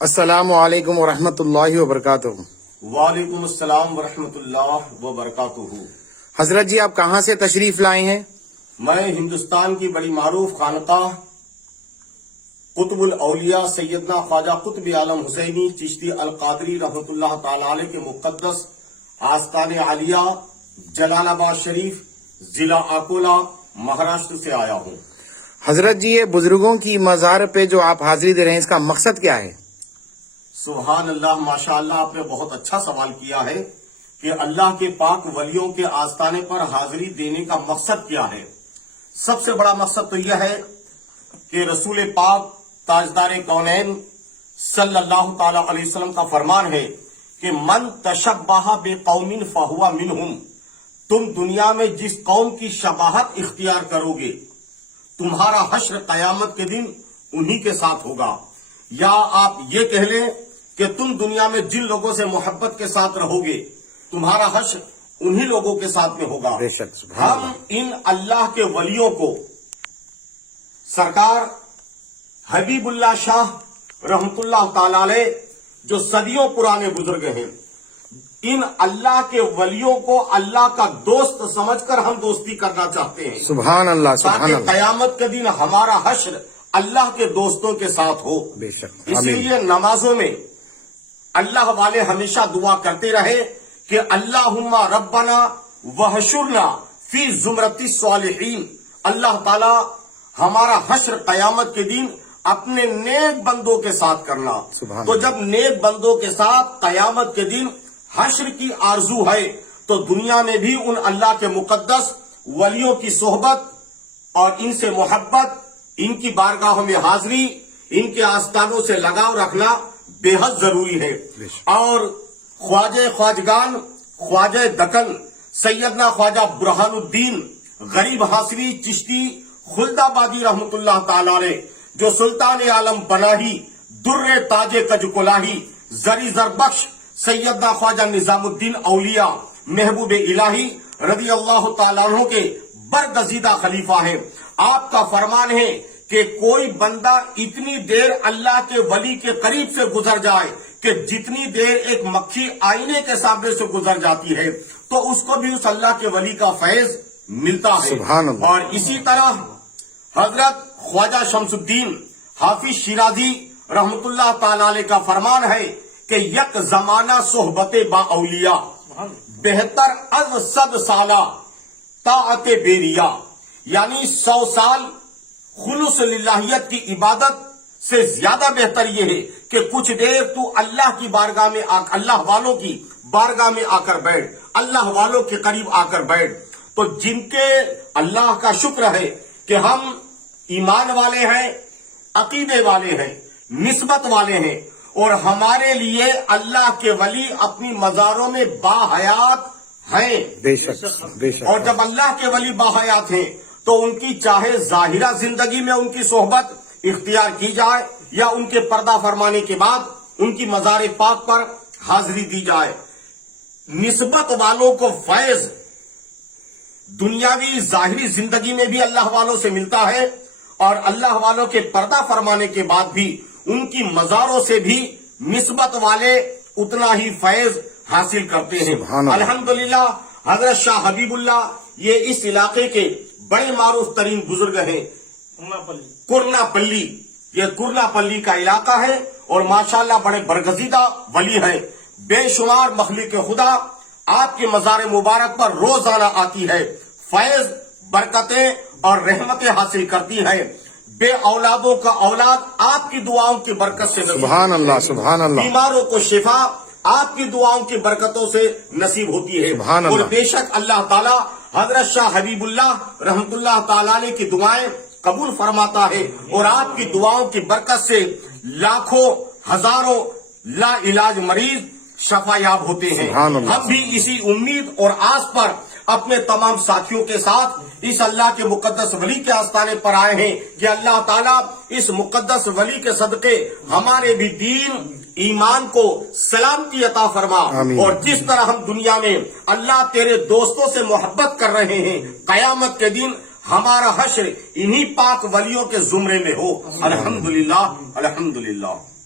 السلام علیکم ورحمۃ اللہ وبرکاتہ۔ وعلیکم السلام ورحمۃ اللہ وبرکاتہ۔ حضرت جی، آپ کہاں سے تشریف لائے ہیں؟ میں ہندوستان کی بڑی معروف خانقاہ قطب الاولیاء سیدنا خواجہ قطب عالم حسینی چشتی القادری رحمۃ اللہ تعالی علیہ کے مقدس آستان عالیہ جلال آباد شریف، ضلع اکولا، مہاراشٹر سے آیا ہوں۔ حضرت جی، یہ بزرگوں کی مزار پہ جو آپ حاضری دے رہے ہیں، اس کا مقصد کیا ہے؟ سبحان اللہ، ماشاء اللہ، آپ نے بہت اچھا سوال کیا ہے کہ اللہ کے پاک ولیوں کے آستانے پر حاضری دینے کا مقصد کیا ہے۔ سب سے بڑا مقصد تو یہ ہے کہ رسول پاک تاجدار کونین صلی اللہ تعالی علیہ وسلم کا فرمان ہے کہ من تشبہ بقوم فہو منہم، تم دنیا میں جس قوم کی شباہت اختیار کرو گے، تمہارا حشر قیامت کے دن انہی کے ساتھ ہوگا۔ یا آپ یہ کہہ لیں کہ تم دنیا میں جن لوگوں سے محبت کے ساتھ رہو گے، تمہارا حشر انہی لوگوں کے ساتھ میں ہوگا۔ بے شک، سبحان ہم ان اللہ کے ولیوں کو سرکار حبیب اللہ شاہ رحمت اللہ تعالی علیہ جو صدیوں پرانے بزرگ ہیں، ان اللہ کے ولیوں کو اللہ کا دوست سمجھ کر ہم دوستی کرنا چاہتے ہیں، سبحان اللہ، سبحان تاکہ اللہ، قیامت کے دن ہمارا حشر اللہ کے دوستوں کے ساتھ ہو۔ بے شک، اسی آمین۔ لیے نمازوں میں اللہ والے ہمیشہ دعا کرتے رہے کہ اللہم ربنا وحشرنا فی زمرۃ الصالحین، اللہ تعالی ہمارا حشر قیامت کے دن اپنے نیک بندوں کے ساتھ کرنا۔ سبحان تو اللہ۔ جب نیک بندوں کے ساتھ قیامت کے دن حشر کی آرزو ہے، تو دنیا میں بھی ان اللہ کے مقدس ولیوں کی صحبت اور ان سے محبت، ان کی بارگاہوں میں حاضری، ان کے آستانوں سے لگاؤ رکھنا بے حد ضروری ہے۔ اور خواجہ خواجگان، خواجہ دکن سیدنا خواجہ برہان الدین غریب حاصری چشتی خلد آبادی رحمت اللہ تعالی علیہ، جو سلطان عالم پناہی در تاج کج کلاہی زری زر بخش سیدنا خواجہ نظام الدین اولیاء محبوب الہی رضی اللہ تعالیٰ عنہ کے برگزیدہ خلیفہ ہیں۔ آپ کا فرمان ہے کہ کوئی بندہ اتنی دیر اللہ کے ولی کے قریب سے گزر جائے کہ جتنی دیر ایک مکھی آئینے کے سامنے سے گزر جاتی ہے، تو اس کو بھی اس اللہ کے ولی کا فیض ملتا ہے۔ سبحان اللہ۔ اور اسی طرح حضرت خواجہ شمس الدین حافظ شیرازی رحمت اللہ تعالی علیہ کا فرمان ہے کہ یک زمانہ صحبت با اولیاء بہتر از 100 سالہ طاعت بیریا، یعنی 100 سال خلوص للہیت کی عبادت سے زیادہ بہتر یہ ہے کہ کچھ دیر تو اللہ کی بارگاہ میں اللہ والوں کی بارگاہ میں آ کر بیٹھ، اللہ والوں کے قریب آ کر بیٹھ۔ تو جن کے اللہ کا شکر ہے کہ ہم ایمان والے ہیں، عقیدے والے ہیں، نسبت والے ہیں، اور ہمارے لیے اللہ کے ولی اپنی مزاروں میں باحیات ہیں۔ بے شک، بے شک۔ اور جب اللہ کے ولی باحیات ہیں تو ان کی چاہے ظاہرہ زندگی میں ان کی صحبت اختیار کی جائے، یا ان کے پردہ فرمانے کے بعد ان کی مزار پاک پر حاضری دی جائے۔ نسبت والوں کو فیض دنیاوی ظاہری زندگی میں بھی اللہ والوں سے ملتا ہے، اور اللہ والوں کے پردہ فرمانے کے بعد بھی ان کی مزاروں سے بھی نسبت والے اتنا ہی فیض حاصل کرتے ہیں۔ سبحان اللہ۔ الحمدللہ حضرت شاہ حبیب اللہ یہ اس علاقے کے بڑے معروف ترین بزرگ ہیں۔ کرنا پلی، یہ کرنا پلی کا علاقہ ہے، اور ماشاءاللہ بڑے برگزیدہ ولی ہیں۔ بے شمار مخلوق خدا آپ کے مزار مبارک پر روزانہ آتی ہے، فیض، برکتیں اور رحمتیں حاصل کرتی ہیں۔ بے اولادوں کا اولاد آپ کی دعاؤں کی برکت سے نصیب سبحان ہوتی اللہ، ہے۔ سبحان اللہ۔ بیماروں کو شفا آپ کی دعاؤں کی برکتوں سے نصیب ہوتی ہے۔ سبحان اور اللہ۔ بے شک اللہ تعالیٰ حضرت شاہ حبیب اللہ رحمت اللہ تعالی علیہ کی دعائیں قبول فرماتا ہے، اور آپ کی دعاؤں کی برکت سے لاکھوں ہزاروں لا علاج مریض شفا یاب ہوتے ہیں۔ سبحان اللہ۔ ہم بھی اسی امید اور آس پر اپنے تمام ساتھیوں کے ساتھ اس اللہ کے مقدس ولی کے آستانے پر آئے ہیں کہ اللہ تعالیٰ اس مقدس ولی کے صدقے ہمارے بھی دین ایمان کو سلامتی عطا فرما، آمین۔ اور جس طرح ہم دنیا میں اللہ تیرے دوستوں سے محبت کر رہے ہیں، قیامت کے دن ہمارا حشر انہی پاک ولیوں کے زمرے میں ہو۔ الحمدللہ، الحمدللہ۔